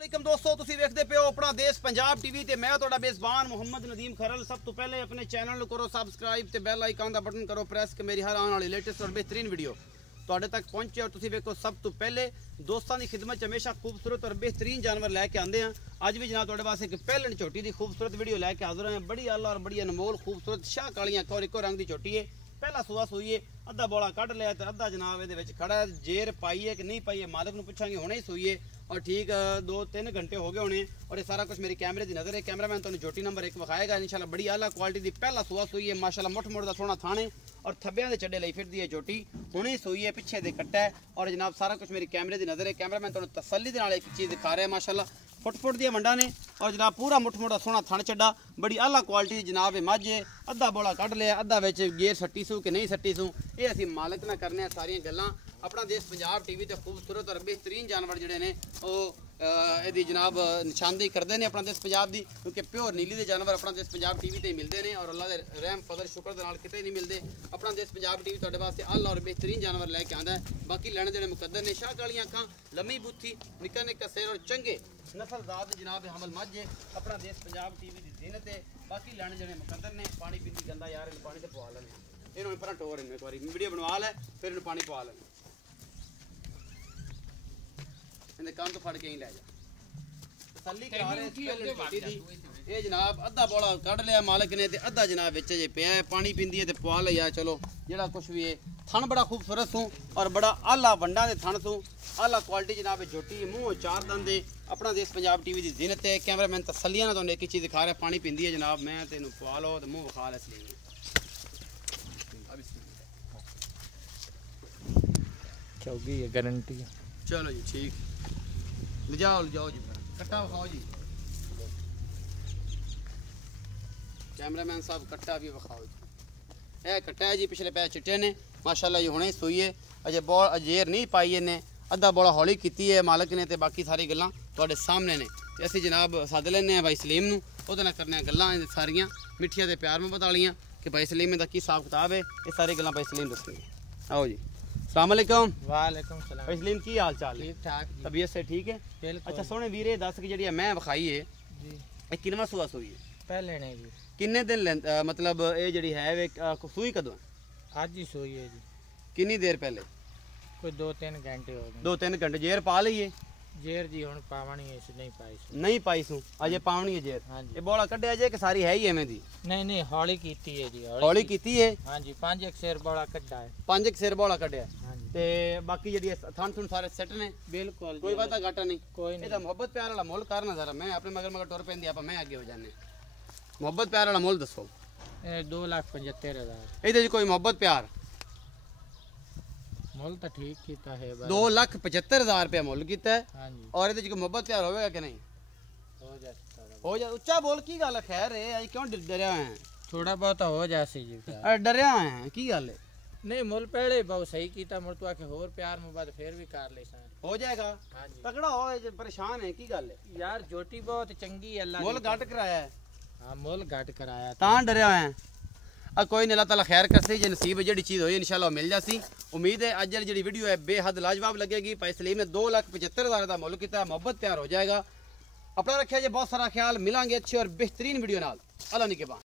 वालेकुम दोस्तों, तुसी वेखदे पे हो अपना देश पंजाब टीवी ते मैं तुहाडा मेज़बान मुहम्मद नदीम खरल। सब तो पहले अपने चैनल नूं करो सबसक्राइब ते बेल आइकन दा बटन करो प्रेस कि मेरी हर आने वाली लेटेस्ट और बेहतरीन वीडियो तुहाडे तक पहुंचे। और तुसी वेखो सब तो पहले दोस्तों की खिदमत च हमेशा खूबसूरत और बेहतरीन जानवर लैके आंदे हैं। अज भी जनाब तुहाडे वास्ते एक पैलन झोटी की खूबसूरत वीडियो लैके हाज़र हैं। बड़ी आला और बड़ी अनमोल खूबसूरत शाह कालियां और इको रंग की झोटी है। पहला सूआ सूई है, अद्धा बोला कढ़ लिया तो अद्धा जनाब ये खड़ा है। जेर पाई है कि नहीं पाई है मालिक को पूछांगे, हुणे ही सूई है और ठीक 2-3 घंटे हो गए होने। और ये सारा कुछ मेरी कैमरे की नज़र है। कैमरामैन तो झोटी नंबर 1 विखाएगा इंशाल्लाह। बड़ी आला क्वालिटी की पहला सूआ सूई है माशाल्लाह। मुठ मुठ का सोहना थाने और थब्बियां दे चड्डे लई फिरदी है झोटी। हुणे ही सूई है, पिछे दे कट्टा है और जनाब सारा कुछ मेरी कैमरे की नज़र है। कैमरामैन तो तसल्ली दे नाल एक चीज़ दिखा रहा है माशाल्लाह। फुट दिया मंडा ने और जनाब पूरा मुठ मुठ सोहना थन चड्डा। बड़ी आला क्वालिटी जनाब मझ है। अद्धा बोला कढ़ लिया, अद्धा बिच गेर सट्टी सू कि नहीं सट्टी सू, ये असीं मालिक ना करने सारियां गल्लां। अपना देश पंजाब टीवी ते खूबसूरत और बेहतरीन जानवर जिहड़े ने यदि जनाब निशानदेही करते हैं अपना देश पंजाब की, क्योंकि प्योर नीली के जानवर अपना देश पंजाब टीवी ते मिलते हैं और अल्लाह के रहम फजल शुक्र के नाल किते नहीं मिलते। अपना देश पंजाब टीवी तुहाडे वास्ते आला और बेहतरीन जानवर लैके आंदा है। बाकी लैने देने मुकद्दर ने। शाह कालियां अखां, लम्मी बूथी, निक्का निक्का सिर और चंगे नस्लजात जनाब हमल मझ है। अपना देश पंजाब टीवी की जीनत है। बाकी लैने देने मुकद्दर ने। पानी पीती गंदा यार, इन पानी से पवा लेने इन्होंने पर टोर इन एक बार वीडियो बनवा लै फिर इन पानी पवा लेने। कान तो फड़ के ही लै जा तसल्ली करा रहे। ये जनाब अद्धा बोला कढ़ लिया मालिक ने ते अद्धा जनाब बिच जे पिया है। पानी पींदी है ते पवा लिया। चलो जेड़ा कुछ भी है थन बड़ा खूबसूरत सूं और बड़ा आला वंडा दे थन सूं। आला क्वालिटी जनाब झोटी मूँह 4 दंद है। अपना देश पंजाब टीवी की जीनत है। कैमरामैन तसल्लियां ना तुहानूं एक ही चीज़ दिखा रहा है, पानी पींदी है जनाब। मैं तेन पवा लो तो मूँह विखा लै सलीम। चौगी है गारंटी है। चलो जी ठीक, ले जाओ जी, कट्टा विखाओ जी। कैमरामैन साहब कट्टा भी विखाओ जी। यह कट्टा है जी, पिछले पैर चिट्टे ने माशाल्लाह। ये हुणे सूई है, अजे बॉल अजेर नहीं पाई इन्हें, अद्धा बॉला हौली की है मालिक ने। तो बाकी सारी गल्लां तुहाडे सामने ने। ते असीं जनाब सद लैने भाई सलीम नूं, ओहदे नाल करने गल्लां सारियां मिठियां ते प्यार मुहब्बत वालियां कि भाई सलीम दा की हिसाब किताब है। ये सारी गल्लां भाई सलीम दसणगे। आओ जी। अस्सलाम वालेकुम। वालेकुम सलाम। भाई सलीम की हाल चाल है? ठीक ठाक जी, तबीयत से ठीक है? बिल्कुल। अच्छा सोहने वीरे दस कि जी मैं विखाई है जी ये किनवा सूआ सूई है? पहले ने जी। किन्ने दिन मतलब ये जी है वे सूई कदों? आज ही सोई है जी, किन्नी देर पहले? कोई 2-3 घंटे हो गए। 2-3 घंटे। जेर पा ली है? जेर जी हुण पावणी है इस नहीं पाई सी। नहीं पाई सू अजे पावनी है जेर। हाँ जी। ये बोला कड्ढिया जे कि सारी है ही एवें दी? नहीं हौली कीती है जी। हौली कीती है? हाँ जी। 5 एक शेर बड़ा कड्डा है। 5 एक सिर बोला कड्ढिया हाँ जी। ते बाकी जी थन थुन सारे सेट ने? बिल्कुल कोई वादा घाटा नहीं? कोई ये नहीं। तो मोहब्बत प्यार वाला मोल करना जरा। मैं अपने मगर टुर पैंदी आप मैं आगे हो जाने। मोहब्बत प्यार वाला मोल दसो। 2,75,000 ये कोई मोहब्बत प्यार मुल तो ठीक कीता है। 2,75,000 रुपया मुल किया है। हाँ जी। और ये मोहब्बत प्यार होगा कि नहीं? हो जा उच्चा बोल की गल है? खैर है अज क्यों डरिया हुए हैं? थोड़ा बहुत हो जासी जी। डरिया हुए हैं की गल है? नहीं मुल पहले बहुत सही कीता, मुड़ तो आके होर प्यार मुहब्बत फिर भी कर ले सन। हो जाएगा। हाँ जी। तगड़ा हो जे परेशान है की गल है? यार जोटी बहुत चंगी है। अल्लाह मुल घट कराया है? हाँ मुल घट कराया तां डरिया हुए हैं। कोई नहीं, अल्लाह ताला खैर करसी जे नसीब जी चीज़ होई इंशाल्लाह मिल जासी। उम्मीद है अज जी वीडियो है बेहद लाजवाब लगेगी। भाई सलीम ने 2,75,000 का मुल किया। मोहब्बत प्यार हो जाएगा। अपना रखिया जी बहुत सारा ख्याल। मिलांगे अच्छी और बेहतरीन वीडियो नाल। अल्लाह निगहबान।